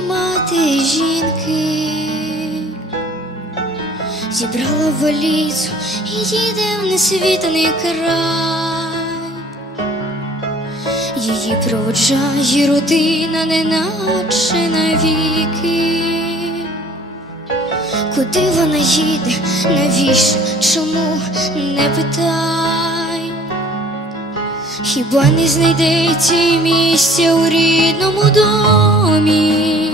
мати жінки, зібрала валізу і їде в несвітаний край. Її проводжає родина, неначе навіки. Куди вона їде, навіщо, чому не питай? Хіба не знайдеться й місця у рідному домі?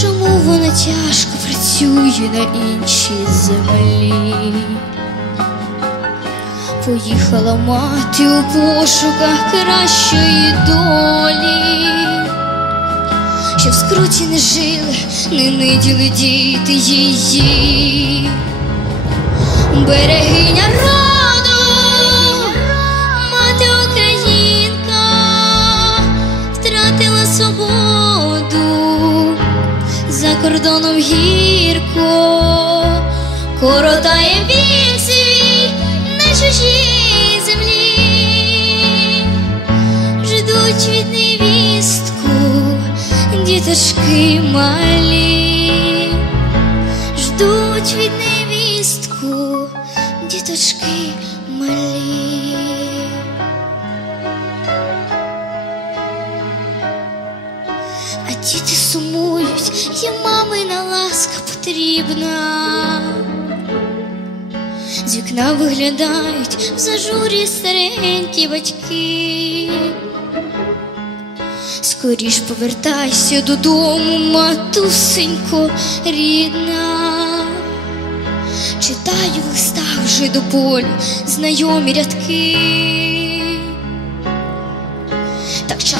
Чому вона тяжко працює на іншій землі? Поїхала мати у пошуках кращої долі, щоб в скруті не жили, не ниділи діти її, берегиня кордоном гірко, коротає вік свій на чужій землі, ждуть від невістку діточки малі, ждуть від невістку діточки малі. Сумують, їм мамина ласка потрібна. З вікна виглядають в зажурі старенькі батьки. Скоріш повертайся додому, матусенько рідна. Читаю в вже до болю знайомі рядки.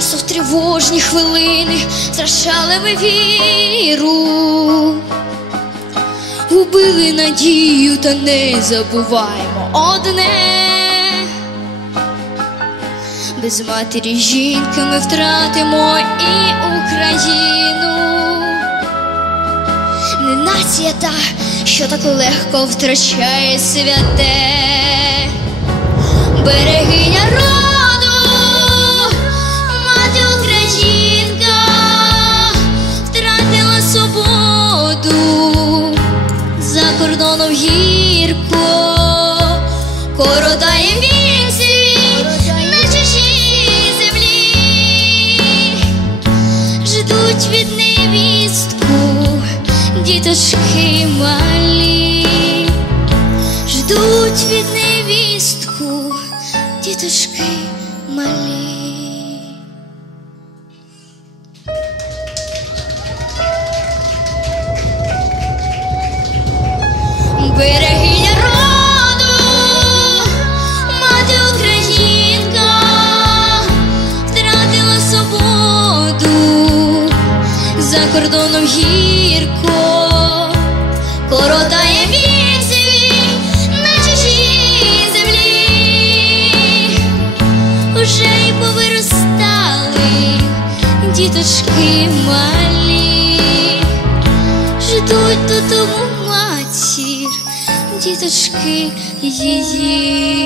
Часто в тривожні хвилини втрачали ми віру, губили надію, та не забуваємо одне. Без матері жінки ми втратимо і Україну. Не нація та, що так легко втрачає святе, ждуть від невістку діточки малі, ждуть від невістку діточки малі. Берегиня кордоном гірко, коротає вік свій на чужій землі, уже й повиростали діточки малі. Ждуть додому матір, діточки її.